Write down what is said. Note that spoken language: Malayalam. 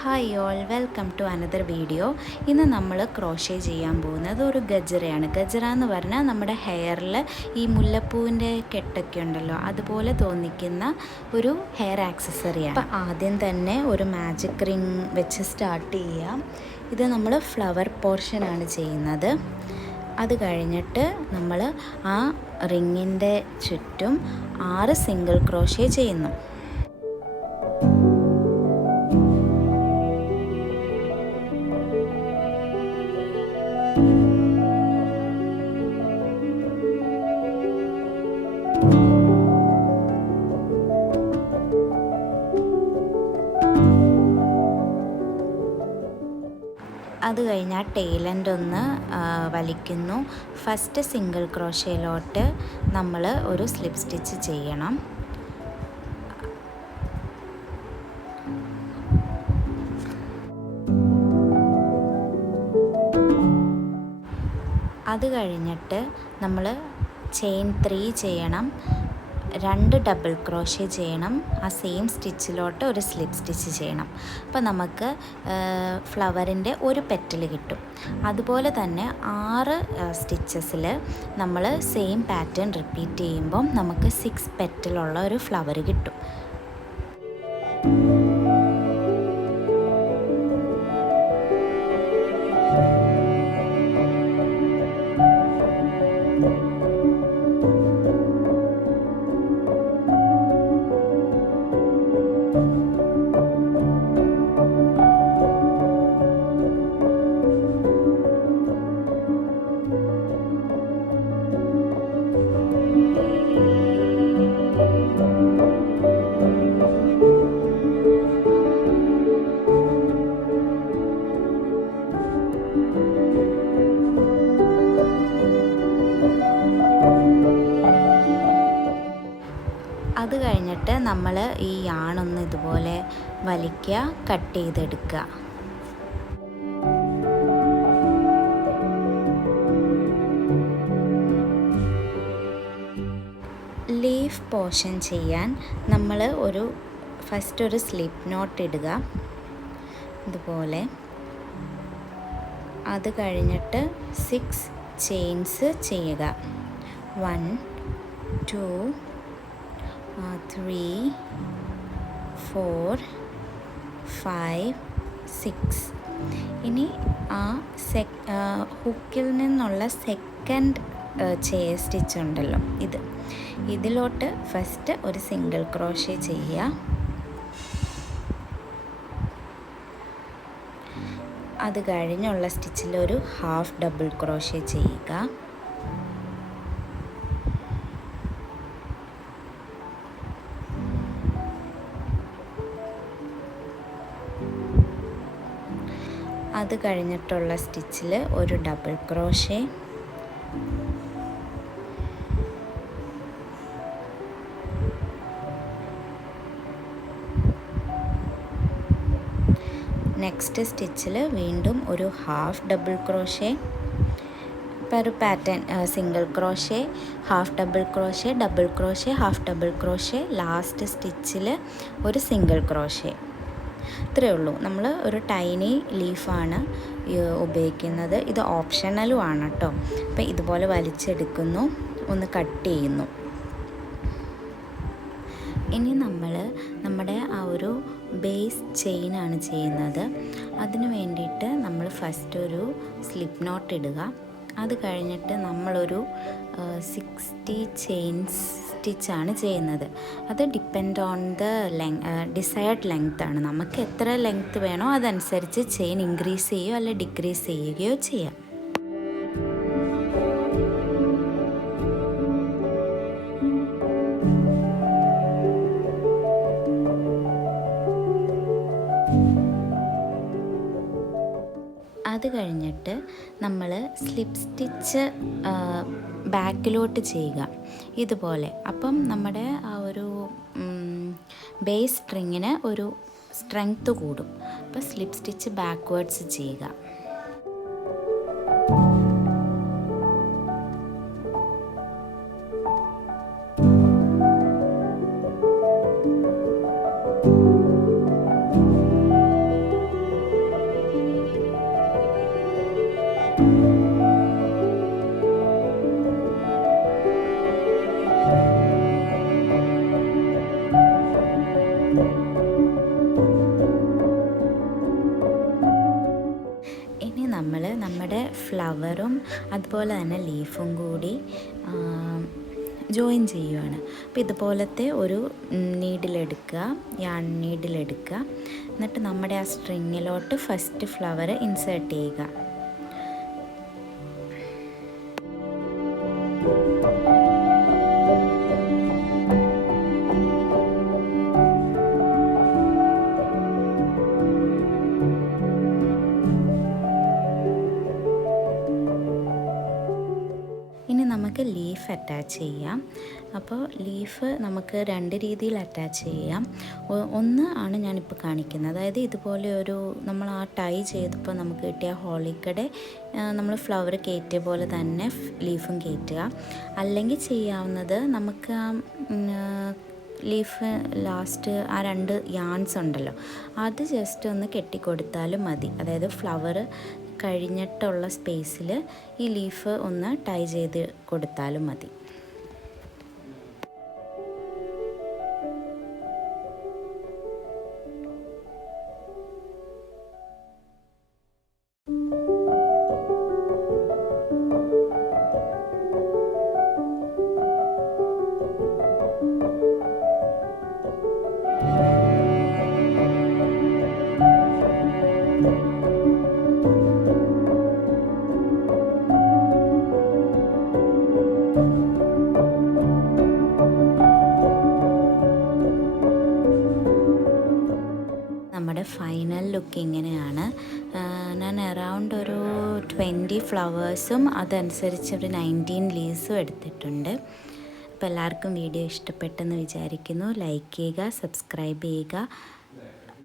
Hi all, welcome to another video. ഇന്ന് നമ്മൾ ക്രോഷേ ചെയ്യാൻ പോകുന്നത് ഒരു ഗജറയാണ്. ഗജറ എന്ന് പറഞ്ഞാൽ നമ്മുടെ ഹെയറിൽ ഈ മുല്ലപ്പൂവിൻ്റെ കെട്ടൊക്കെ ഉണ്ടല്ലോ, അതുപോലെ തോന്നിക്കുന്ന ഒരു ഹെയർ ആക്സസറിയാണ്. അപ്പോൾ ആദ്യം തന്നെ ഒരു മാജിക് റിംഗ് വെച്ച് സ്റ്റാർട്ട് ചെയ്യാം. ഇത് നമ്മൾ ഫ്ലവർ പോർഷനാണ് ചെയ്യുന്നത്. അത് കഴിഞ്ഞിട്ട് നമ്മൾ ആ റിങ്ങിൻ്റെ ചുറ്റും 6 സിംഗിൾ ക്രോഷേ ചെയ്യുന്നു. അത് കഴിഞ്ഞാൽ ടെയിലെൻഡ് ഒന്ന് വലിക്കുന്നു. ഫസ്റ്റ് സിംഗിൾ ക്രോഷയിലോട്ട് നമ്മൾ ഒരു സ്ലിപ്പ് സ്റ്റിച്ച് ചെയ്യണം. അത് കഴിഞ്ഞിട്ട് നമ്മൾ ചെയിൻ 3 ചെയ്യണം, 2 ഡബിൾ ക്രോഷേ ചെയ്യണം, ആ സെയിം സ്റ്റിച്ചിലോട്ട് ഒരു സ്ലിപ്പ് സ്റ്റിച്ച് ചെയ്യണം. അപ്പോൾ നമുക്ക് ഫ്ലവറിൻ്റെ ഒരു പെറ്റൽ കിട്ടും. അതുപോലെ തന്നെ 6 സ്റ്റിച്ചസിൽ നമ്മൾ സെയിം പാറ്റേൺ റിപ്പീറ്റ് ചെയ്യുമ്പം നമുക്ക് 6 പെറ്റലുള്ള ഒരു ഫ്ലവർ കിട്ടും. അത് കഴിഞ്ഞിട്ട് നമ്മൾ ഈ യാണൊന്ന് ഇതുപോലെ വലിക്കുക, കട്ട് ചെയ്തെടുക്കുക. ലീഫ് പോർഷൻ ചെയ്യാൻ നമ്മൾ ഫസ്റ്റ് ഒരു സ്ലിപ്പ് നോട്ട് ഇടുക ഇതുപോലെ. അത് കഴിഞ്ഞിട്ട് 6 ചെയിൻസ് ചെയ്യുക. 1 2 3 4 5 6. ഇനി ആ ഹുക്കിൽ നിന്നുള്ള സെക്കൻഡ് ചെയിൻ സ്റ്റിച്ച് ഉണ്ടല്ലോ, ഇതിലോട്ട് ഫസ്റ്റ് ഒരു സിംഗിൾ ക്രോഷേ ചെയ്യുക. അത് കഴിഞ്ഞുള്ള സ്റ്റിച്ചിൽ ഒരു ഹാഫ് ഡബിൾ ക്രോഷേ ചെയ്യുക. അത് കഴിഞ്ഞിട്ടുള്ള സ്റ്റിച്ചിൽ ഒരു ഡബിൾ ക്രോഷേ. നെക്സ്റ്റ് സ്റ്റിച്ചിൽ വീണ്ടും ഒരു half double crochet. Per pattern single crochet, half double crochet, double crochet, half double crochet, last സ്റ്റിച്ചിൽ ഒരു സിംഗിൾ ക്രോഷേ. ഇത്രയേ ഉള്ളൂ. നമ്മൾ ഒരു ടൈനി ലീഫാണ് ഉപയോഗിക്കുന്നത്. ഇത് ഓപ്ഷണലും ആണ് കേട്ടോ. അപ്പോൾ ഇതുപോലെ വലിച്ചെടുക്കുന്നു, ഒന്ന് കട്ട് ചെയ്യുന്നു. ഇനി നമ്മുടെ ആ ഒരു ബേസ് ചെയിനാണ് ചെയ്യുന്നത്. അതിന് വേണ്ടിയിട്ട് നമ്മൾ ഫസ്റ്റ് ഒരു സ്ലിപ്പ് നോട്ട് ഇടുക. അത് കഴിഞ്ഞിട്ട് നമ്മളൊരു 60 ചെയിൻസ് സ്റ്റിച്ചാണ് ചെയ്യുന്നത്. അത് depend on the desired length ആണ്. നമുക്ക് എത്ര ലെങ്ത് വേണോ അതനുസരിച്ച് ചെയിൻ ഇൻക്രീസ് ചെയ്യുകയോ അല്ലെ ഡിക്രീസ് ചെയ്യുകയോ ചെയ്യാം. അത് കഴിഞ്ഞിട്ട് നമ്മൾ സ്ലിപ്പ് സ്റ്റിച്ച് ബാക്കിലോട്ട് ചെയ്യുക ഇതുപോലെ. അപ്പം നമ്മുടെ ആ ഒരു ബേസ് സ്ട്രിങ്ങിന് ഒരു സ്ട്രെങ്ത്ത് കൂടും. അപ്പോൾ സ്ലിപ്പ് സ്റ്റിച്ച് ബാക്ക്വേർഡ്സ് ചെയ്യുക. നമ്മുടെ ഫ്ലവറും അതുപോലെ തന്നെ ലീഫും കൂടി ജോയിൻ ചെയ്യുവാണ്. അപ്പോൾ ഇതുപോലത്തെ ഒരു നീഡിലെടുക്കുക, യാൺ നീഡിലെടുക്കുക. എന്നിട്ട് നമ്മുടെ ആ സ്ട്രിങ്ങിലോട്ട് ഫസ്റ്റ് ഫ്ലവർ ഇൻസേർട്ട് ചെയ്യുക. ഇനി നമുക്ക് ലീഫ് അറ്റാച്ച് ചെയ്യാം. അപ്പോൾ ലീഫ് നമുക്ക് 2 രീതിയിൽ അറ്റാച്ച് ചെയ്യാം. ഒന്ന് ആണ് ഞാനിപ്പോൾ കാണിക്കുന്നത്. അതായത് ഇതുപോലെ നമ്മൾ ആ ടൈ ചെയ്തപ്പോൾ നമുക്ക് കിട്ടിയ ഹോളിക്കടെ നമ്മൾ ഫ്ലവർ കയറ്റിയ പോലെ തന്നെ ലീഫും കയറ്റുക. അല്ലെങ്കിൽ ചെയ്യാവുന്നത് നമുക്ക് ലീഫ് ലാസ്റ്റ് ആ 2 യാൺസ് ഉണ്ടല്ലോ അത് ജസ്റ്റ് ഒന്ന് കെട്ടിക്കൊടുത്താലും മതി. അതായത് ഫ്ലവർ കഴിഞ്ഞിട്ടുള്ള സ്പേസിൽ ഈ ലീഫ് ഒന്ന് ടൈ ചെയ്ത് കൊടുത്താലും മതി. നമ്മുടെ ഫൈനൽ ലുക്ക് ഇങ്ങനെയാണ്. ഞാൻ അറൗണ്ട് ഒരു 20 ഫ്ലവേഴ്സും അതനുസരിച്ച് ഒരു 19 ലീവ്സും എടുത്തിട്ടുണ്ട്. അപ്പോൾ എല്ലാവർക്കും വീഡിയോ ഇഷ്ടപ്പെട്ടെന്ന് വിചാരിക്കുന്നു. ലൈക്ക് ചെയ്യുക, സബ്സ്ക്രൈബ് ചെയ്യുക.